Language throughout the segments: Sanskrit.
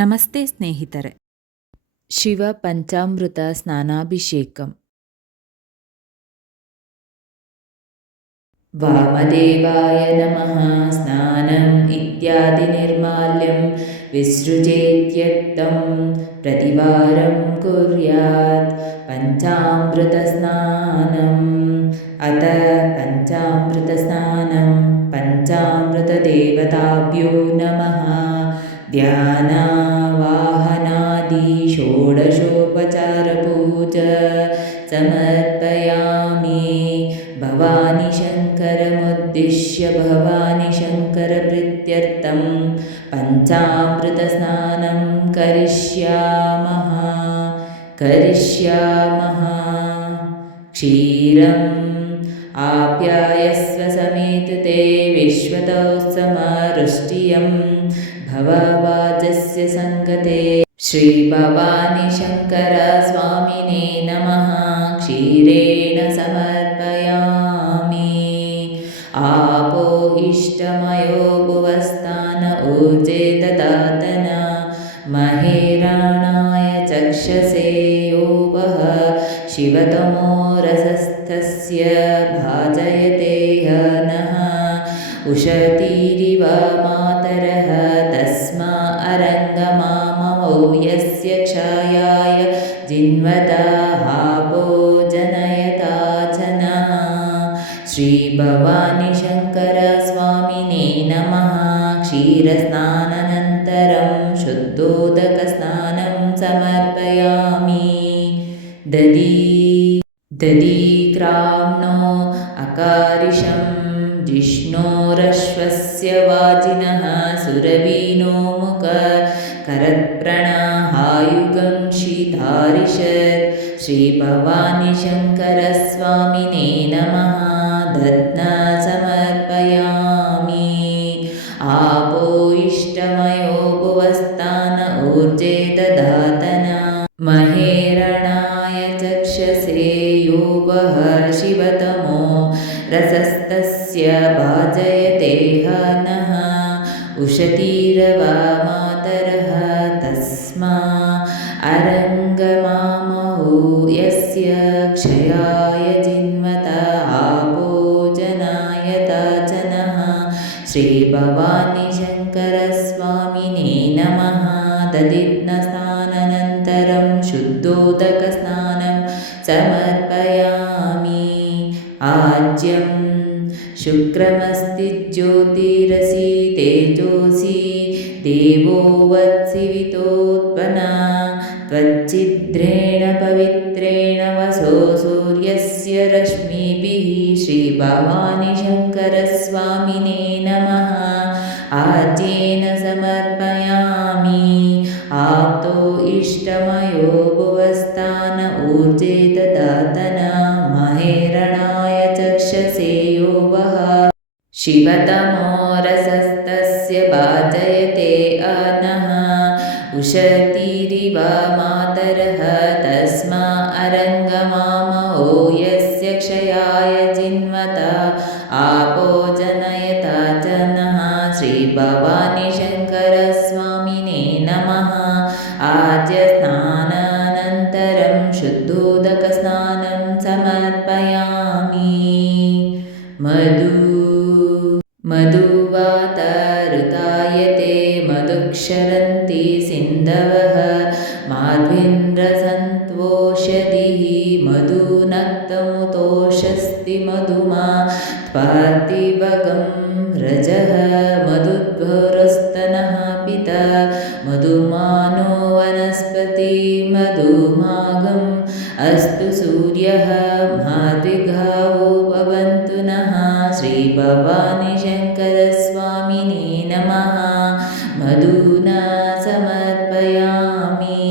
ನಮಸ್ತೆ ಸ್ನೇಹಿತರೆ. ಶಿವ ಪಂಚಾಮೃತ ಸ್ನಾನಾಭಿಷೇಕಂ. ವಾಮದೇವಾಯ ನಮಃ. ಸ್ನಾನಂ ಇತ್ಯಾದಿ ನಿರ್ಮಾಲ್ಯಂ ವಿಸೃಜೇತ್ಯಕ್ತಂ ಪ್ರತಿವಾರಂ ಕುರ್ಯಾತ್. ಪಂಚಾಮೃತ ಸ್ನಾನಂ. ಅತ ಪಂಚಾಮೃತ ಸ್ನಾನಂ. ಪಂಚಾಮೃತ ದೇವತಾಭ್ಯೋ ನಮಃ. ಧ್ಯಾನಾವಾಹನಾದಿ ಷೋಡಶೋಪಚಾರಪೂಜ ಸಮರ್ಪಯಾಮಿ. ಭವಾನಿ ಶಂಕರಮುದ್ದಿಶ್ಯ ಭವಾನಿ ಶಂಕರ ಪ್ರೀತ್ಯರ್ಥಂ ಪಂಚಾಮೃತ ಸ್ನಾನಂ ಕರಿಷ್ಯಾಮಃ. ಕ್ಷೀರಂ ಆಪ್ಯಾಯಸ್ವ ಸಮೇತತೆ ವಿಶ್ವತೌ ಸಮರುಷ್ಟಿಯಂ ಭವವಾಜಸ್ಯ ಸಂಗತೆ. ಶ್ರೀ ಭವಾನಿ ಶಂಕರ ಸ್ವಾಮಿನೇ ನಮಃ. ಕ್ಷೀರೇಣ ಸಮರ್ಪಯಾಮಿ. ಆಪೋ ಇಷ್ಟಮಯೋ ಭುವಸ್ಥಾನ ಊರ್ಜೆ ದದಾತನ ಮಹೇರಾಣಾಯ ಚಕ್ಷಸೇ ಯೋ ವಃ ಶಿವತಮೋ ರಸಸ್ಥಸ್ಯ ಭಾಜಯತೆ ನಃ. ಉಷತೀರಿವ ಮಾತರಃ ತಸ್ಮಾ ಅರಂಗಮಾಮವೌ ಯಸ್ಯ ಕ್ಷಯಾಯ ಜಿನ್ವತಃ ಆಪೋ ಜನಯತಾಚನಃ. ಶ್ರೀ ಭವಾನಿ ಶಂಕರ ಸ್ವಾಮಿನೇ ನಮಃ. ಕ್ಷೀರಸ್ನಾನನಂತರಂ ಶುದ್ಧೋದಕ ಸ್ನಾನಂ ಸಮರ್ಪಯಾಮಿ. ದಧೀಕ್ರಾಮ್ನೋ ಅಕಾರಿಷಂ ಜಿಷ್ಣೋರಶ್ವಸ್ಯ ವಾಜಿನಃ ಸುರವೀನೋ ಮುಖ ಕರತ್ಪ್ರಣಾಹಾಯುಗಂ ಶೀತಾರಿಷತ್. ಶ್ರೀ ಭವಾನಿ ಶಂಕರ ಸ್ವಾಮಿನೇ ನಮಃ. ದಧ್ನ ಸಮರ್ಪಯಾಮಿ. ಆಪೋ ಇಷ್ಟಮಯೋ ಭುವಸ್ಥಾನ ಊರ್ಜೆ ದದಾತನ ಮಹೇರಣಾಯ ಚಕ್ಷಸೇ ಯೋ ವಃ ಶಿವತಮೋ ರಸಸ್ತಸ್ಯ ಭಾಜಯತೆ ನಃ. ಉಷತೀರವ ಮಾತರಃ ತಸ್ಮಾ ಅರಂಗಮಾಮಹೋ ಯಸ್ಯ ಕ್ಷಯಾಯ ಜಿನ್ವತಃ ಆಪೋ ಜನಾಯತಾಚನಃ. ಶ್ರೀ ಭವಾನಿ ಶಂಕರ ಸ್ವಾಮಿನೇ ನಮಃ. ದಧಿಧ್ನ ಸ್ನಾನನಂತರಂ ಶುದ್ಧೋದಕ ಸ್ನಾನಂ ಸಮರ್ಪಯಾಮಿ. ಆಜ್ಯಂ ಶುಕ್ರಮಸ್ತಿ ಜ್ಯೋತಿರಸಿ ತೇಜೋಸಿ ದೇವೋ ವತ್ಸಿವಿತೋತ್ಪನ್ನ ತ್ವಚ್ಛಿದ್ರೇಣ ಪವಿತ್ರೇಣ ವಸೋ ಸೂರ್ಯಸ್ಯ ರಶ್ಮಿಭಿಃ. ಶ್ರೀ ಭವಾನಿ ಶಂಕರ ಸ್ವಾಮಿನೇ ನಮಃ. ಆಜ್ಯೇನ ಸಮರ್ಪಯಾಮಿ. ಆಪ್ತೋ ಇಷ್ಟಮಯೋ ಭುವಸ್ಥಾನ ಊರ್ಜೆ ದದಾತನ ಮಹೇರಣಾಯ ಚಕ್ಷಸೇ ಯೋ ವಃ ಶಿವತಮೋ ರಸಸ್ತಸ್ಯ ಭಾಜಯತೆ ನಃ. ಉಷತೀರಿವ ಮಾತರಃ ತಸ್ಮಾ ಅರಂಗಮಾಮಹೋ ಯಸ್ಯ ಕ್ಷಯಾಯ ಜಿನ್ವತಃ ಆಪೋ ಜನಯತಾಚನಃ. ಶ್ರೀ ಭವಾನಿ ಶಂಕರ ಸ್ವಾಮಿನೇ ನಮಃ. ಆಜ್ಯ ಸ್ನಾನಾನಂತರಂ ಶುದ್ಧೋದಕ ಸ್ನಾನಂ ಸಮರ್ಪಯಾಮಿ. ಮಧುವಾತ ಋತಾಯತೆ ಮಧುಕ್ಷರಂತಿ ಸಿಂಧವಃ ಮಾಧ್ವೇಂದ್ರಸಂತ್ವೋಷಧಿಃ. ಮಧುನಕ್ತಮುತೋಷಸ್ತಿ ಮಧುಮಾ ಪಾರ್ಥಿವಗಂ ರಜಃ. ಮಧುಧ್ವರಸ್ತನಃ ಪಿತಾ ಮಧುಮಾನೋ ವನಸ್ಪತಿ ಮಧುಮಾಗಂ ಅಸ್ತು ಸೂರ್ಯಃ ಮಾದ್ವಿಗಾವೋ ಭವಂತು ನಃ. ಶ್ರೀ ಭವಾನಿ ಶಂಕರ ಸ್ವಾಮಿನೇ ನಮಃ. ಮಧುನಾ ಸಮರ್ಪಯಾಮಿ.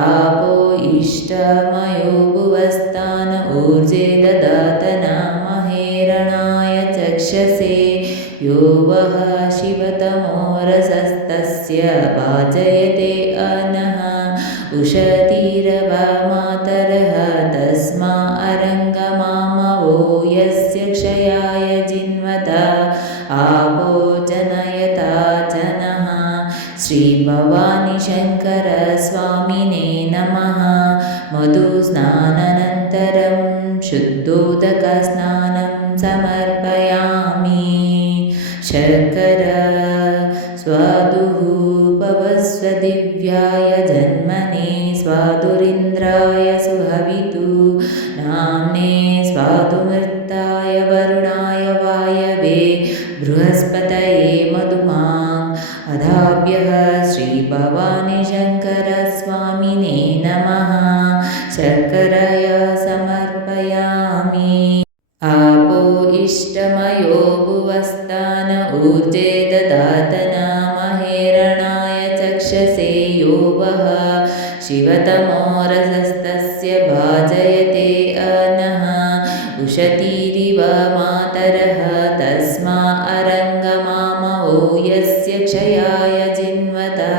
ಆಪೋ ಇಷ್ಟಮಯೋ ಭುವಸ್ಥಾನ ಊರ್ಜೆ ದದಾತನ ಮಹೇರಣಾಯ ಚಕ್ಷಸೇ ಯೋ ವಃ ಶಿವತಮೋ ರಸಸ್ತಸ್ಯ ಭಾಜಯತೆ ನಃ. ಉಷತೀರವ ಮಾತರಃ ತಸ್ಮಾ ಅರಂಗಮಾಮವೋ ಯಸ್ಯ ಕ್ಷಯಾಯ ಜಿನ್ವತಃ ಆಪೋ ಜನಯತಾಚನಃ. ಶ್ರೀ ಭವಾನಿ स्वामिने नमः। मधुस्नानानन्तरं शुद्धोदकस्नानं समर्पयामि। शर्करा स्वादुः पवस्व दिव्याय जन्मने स्वादुरिन्द्राय सुहवितु नाम्ने स्वादुमृताय वरुणाय वायवे बृहस्पतये मधुमान् अधाभ्यः श्रीभवानी शङ्करस्वामिने नमः। शर्करया समर्पयामि। आपो इष्टमयो भुवस्तान ऊर्जे ददातना महेरणाय चक्षसे यो वः शिवतमो रसस्तस्य भाजयते अनः उशतीरिव मातरः तस्मा अरङ्गमामवो यस्य क्षयाय जिन्वता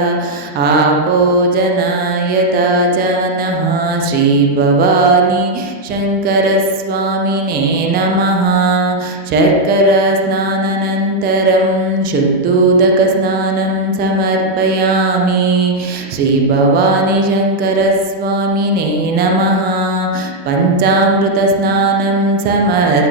आपो जनायता जनः। श्रीभवानी शङ्करस्वामिने नमः। शर्करास्नानानन्तरं शुद्धोदकस्नानं समर्पयामि। श्रीभवानी शङ्करस्वामिने नमः। पञ्चामृतस्नानं समर्पयामि।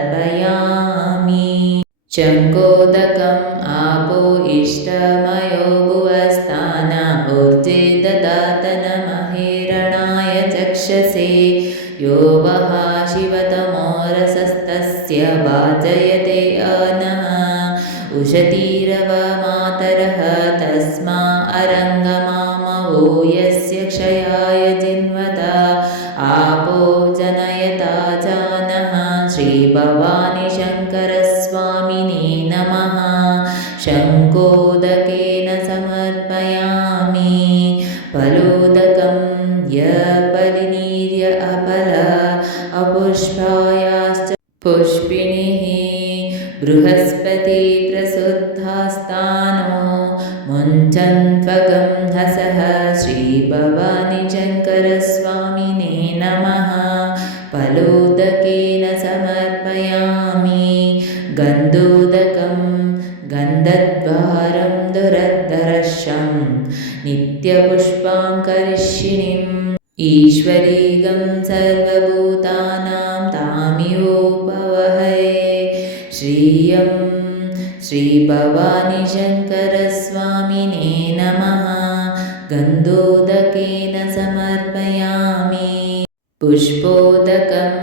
चङ्कोदकम् आपो इष्टमयो भुवस्तान ऊर्जे ददातन महेरणाय चक्षसे यो वः शिवतमो रसस्तस्य भाजयते अनः उशतीरव मातरः तस्मा अरङ्गमामवो यस्य क्षयाय जिन्वता आपो जनयता जानः। श्रीभवानी शङ्करस्वामिने नमः। शङ्कोदकेन समर्पयामि। फलोदकं यपलिनीर्य अपल अपुष्पायाश्च पुष्पिणीः बृहस्पति प्रसुद्धास्तानो मुञ्चन्त्वगं हसः। श्रीभवानी शङ्करस्वामिने नमः। फलोदकेन समर्पयामि। गन्धोदकं गन्धद्वारं दुरधरशं नित्यपुष्पाङ्कर्षिणीम् ईश्वरीगं सर्वभूतानां तामियोपवहै श्रियं श्रीभवानी शङ्करस्वामिने नमः। गन्धोदकेन समर्पयामि। पुष्पोदकं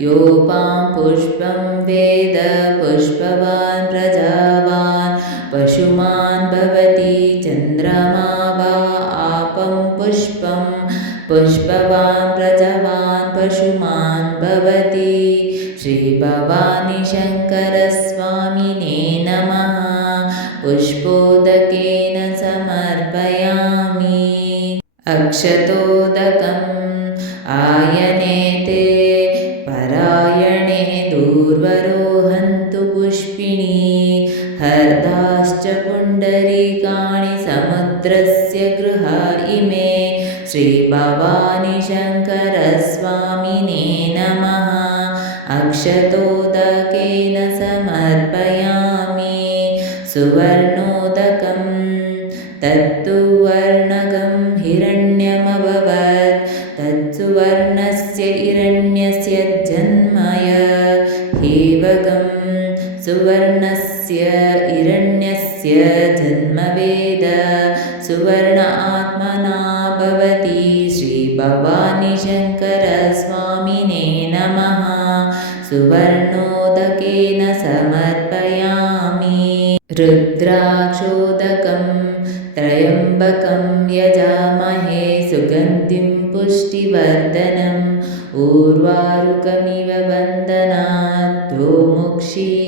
योपां पुष्पं वेद पुष्पवान् प्रजावान् पशुमान् भवति चन्द्रमा वा आपं पुष्पं पुष्पवान् प्रजवान् पशुमान् भवति। श्रीभवानी शङ्करस्वामिने नमः। पुष्पोदकेन समर्पयामि। अक्षतोदकम् आयनेते परायणे दूर्वरोहन्तु पुष्पिणी हर्दाश्च पुण्डरीकाणि समुद्रस्य गृह इमे। श्रीभवानी शङ्करस्वामिने नमः। अक्षतोदकेन समर्पयामि। सुवर्णोदकं तत्तु वर्णगं हिरण्यमभवत् तत्सुवर्णस्य हिरण्यस्य जन्मय हेवगं सुवर्णस्य हिरण्यस्य जन्मवेद सुवर्ण आत्मना भवति। श्रीभवानी शङ्करस्वामिने नमः। सुवर्णोदकेन समर्पयामि। रुद्राक्षोदकं त्र्यम्बकं यजामहे सुगन्धिं पुष्टिवर्धनम् ऊर्वारुकमिव बन्धनात् मोक्षीयमामृतात्।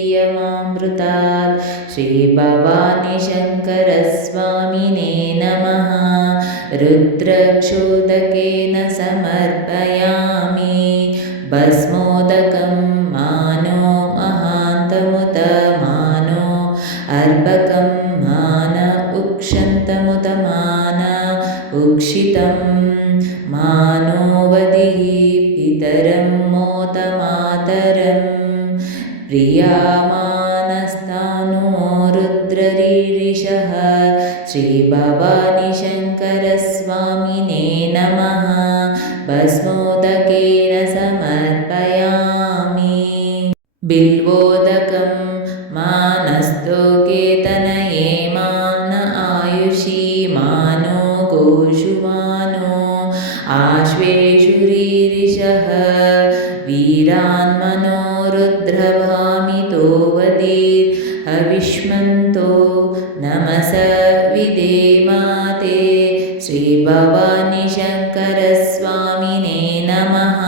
श्रीभवानी शङ्करस्वामिने नमः। रुद्रक्षोदकेन समर्पयामि। भस्मोदकं मानो महान्तमुत मानो अर्भकं मान उक्षन्तमुतमान उक्षितं मानोवधिः पितरं मोतमातरं प्रियामानस्तानो रुद्ररीरिषः। श्रीभवानी शङ्करस्वामिने भस्मोदकेन समर्पयामि बिल्वोदकं मानस्तोकेतनये मान आयुषि मानो गोषु मानो आश्वेषु रीरिषः वीरान्मनो रुद्रभामितो वदेत् हविष्मन्तो नमस विदेमाते श्रीभवानी शङ्करस्वामिने नमः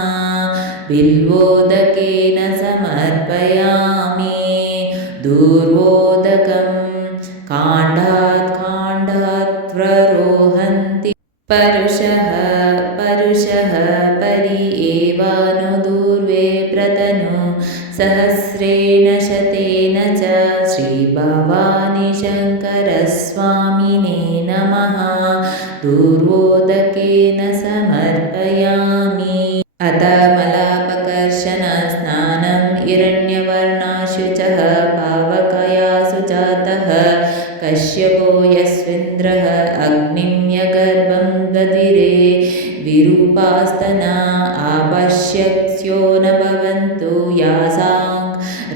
बिल्वोदकेन समर्पयामि दूर्वोदकं काण्डात् प्ररोहन्ति परुषः परि एवानुदूर्वे प्रतनु सहस्रेण शतेन च श्रीभवानी शङ्करस्वामिने नमः दूर्वोदकेन समर्पयामि अथ मलापकर्षण स्नानं हिरण्यवर्णाशुचः पावकया सुजातः कश्यपो यस्विन्द्रः अग्निं यगर्भं दधिरे विरूपास्तना आपश्यक्स्यो न भवन्तु यासां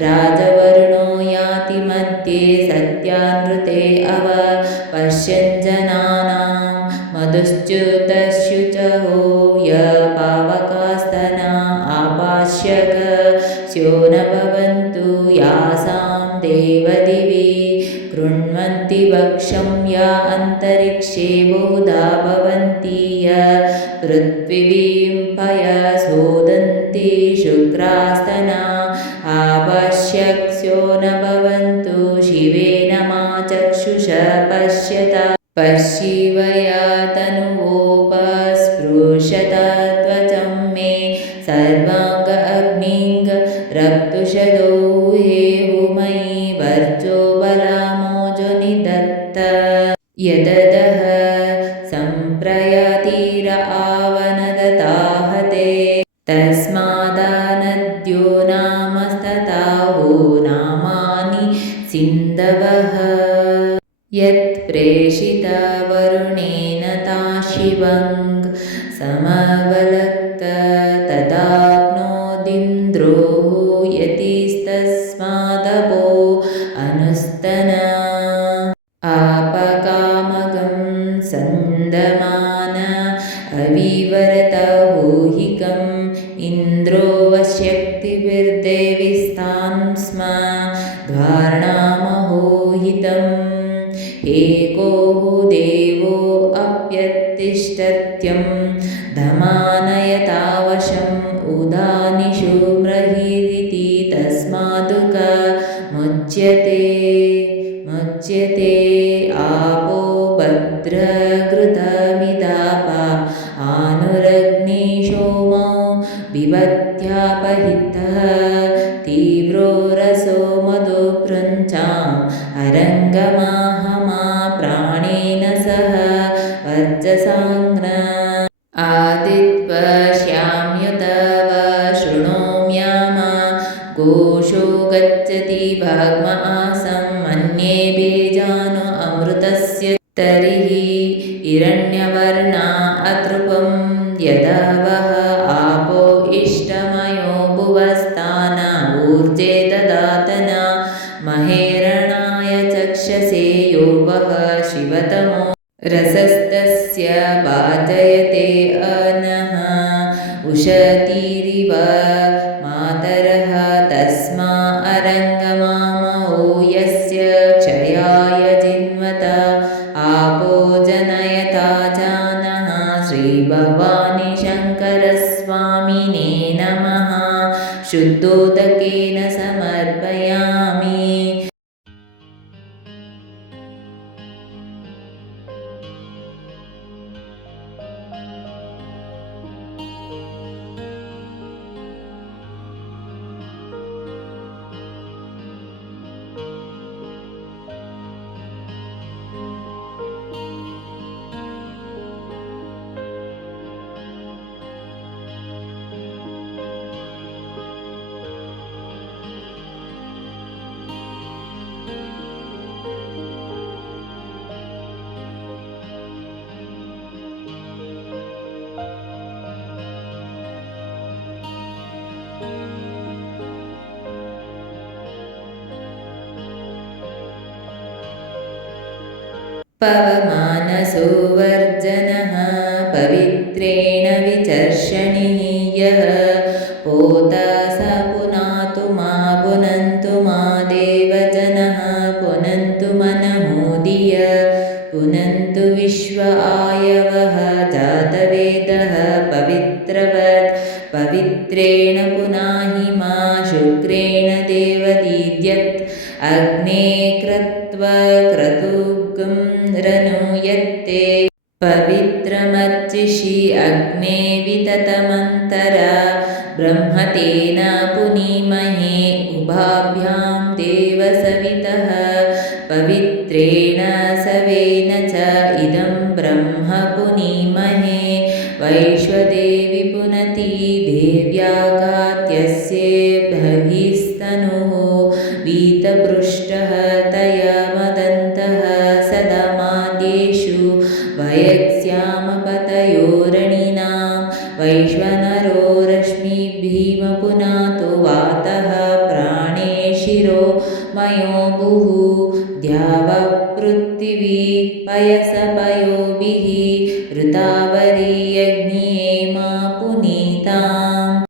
राजवरुणो याति मध्ये सत्यानृते अव पश्यञ्जनानां मधुश्च्युतशुचहो य पावकास्तना आपाश्यकस्यो न भवन्तु यासां देवदिवि कृण्वन्ति वक्षं या अन्तरिक्षे बहुधा भवन्ति य पृथ्वीं पयसोदन्ति शुक्रास्तना आपश्यक्स्यो न भवन्तु शिवेन मा चक्षुष पश्यत पश्यिवया तनुवोपस्पृशत त्वचं मे सर्वाङ्ग अग्निं रक्तुषदो हेहुमयि वर्चो बलामोजो निदत्त यददः सम्प्रयातिर आवनदताहते तस्मादानद्यो नामस्तताहो नामानि सिन्धवः यत्प्रेषित वरुणेन ता शिवं समवलक्क तदाप्नोदिन्द्रो यतिस्तस्मादपो अनुस्तन आपकामगं सन्दमान अविवरतहोहिकम् इन्द्रो वशक्तिभिर्देविस्तां स्म द्वार्णामहोहितम् एको देवो अप्यतिष्ठत्यं धमानयतावशम् उदानिषु म्रहीरिति तस्मादुक मुच्यते आपो भद्रघृतमिदाप आनुरग्निशोमो बिभत्यापहितः तीव्रो रसो मधुपृञ्चाम् अरङ्गमाहमा प्राणेन सह वर्चसाङ्ग्न आदित्वश्याम्युतव शृणोम्याम घोषो गच्छति भग्म आसं मन्ये बीजानो अमृतस्य तर्हि हिरण्यवर्णा अतृपं यदवः आपो इष्टमयो भुवस्तान ऊर्जे ददातन महेरणाय चक्षसे यो वः शिवतमो रसस्तस्य वाजयते अनः उशतीरिव मातरः तस्मा अरङ्गमामहो यस्य क्षयाय जिन्वत आपो जनयता जानः श्रीभवानी शङ्करस्वामिने नमः शुद्धोदकेन समर्पयामि पवमानसो वर्जनः पवित्रेण विचर्षणिः यः पोता स पुनातु मा पुनन्तु मा देवजनः पुनन्तु मनमोदिय पुनन्तु विश्व आयवः जातवेदः पवित्रवत् पवित्रेण पुनाहि मा शुक्रेण देवदीद्यत् अग्ने कृत्वा क्रतुगं रनुयत्ते पवित्रमर्चिषि अग्ने विततमन्तरा ब्रह्मतेन पुनीमहे उभाभ्यां देवसवितः पवित्रेण सवेन च इदं ब्रह्म पुनीमहे वैश्वदेवी पुनति देव्याघात्यस्य बहिस्तनुः वीतपृष्ठः तया मदन्तः सदमाद्येषु वयक्ष्यामपतयोरणिनां वैश्वनरो रश्मिभिः पुनातु वातः प्राणे शिरो मयोभुः द्यावपृथिवी पयसपयोभिः ऋतावरी यज्ञे मा पुनीताम्।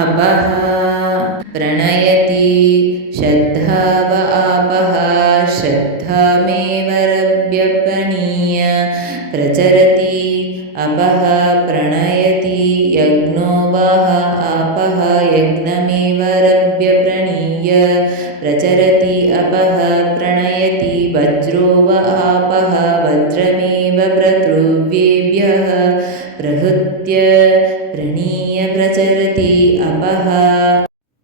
अपः प्रणयति श्रद्धाव आपः श्रद्धामेवरभ्यपनीय प्रचरति अपः प्रणयति यज्ञो वः आपः यज्ञमेवरभ्यप्रणीय प्रचरति अपः प्रणयति वज्रो व आपः वज्रमेव प्रतृव्येभ्यः प्रहृत्य प्रणीय प्रचरति अपः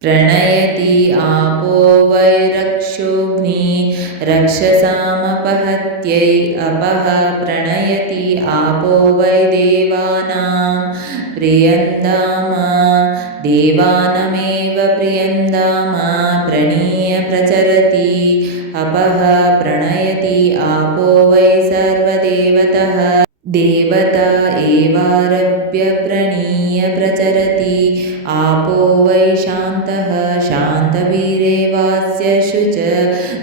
प्रणयति आपो वै रक्षोऽग्नि रक्षसामपहत्यै अपः प्रणयति आपो वै देवानां प्रियन्दाम देवानमेव प्रियन्दाम प्रणीय प्रचरति अपः प्रणयति आपो वै सर्वदेवतः देवता एवारभ्य प्रणीय प्रचरति आपो वै शान्तः शान्तवीरेवास्य शुच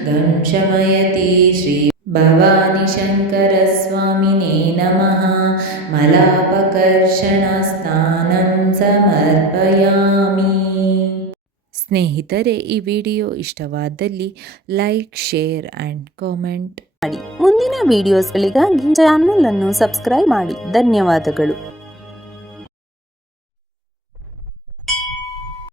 गं शमयति श्री भवानी शङ्करस्वामिने नमः मलापकर्षणस्नानं समर्पयामि। ಸ್ನೇಹಿತರೆ, ಈ ವಿಡಿಯೋ ಇಷ್ಟವಾದಲ್ಲಿ ಲೈಕ್, ಶೇರ್ ಆ್ಯಂಡ್ ಕಾಮೆಂಟ್ ಮಾಡಿ. ಮುಂದಿನ ವಿಡಿಯೋಸ್ಗಳಿಗಾಗಿ ಚಾನಲ್ ಅನ್ನು ಸಬ್ಸ್ಕ್ರೈಬ್ ಮಾಡಿ. ಧನ್ಯವಾದಗಳು.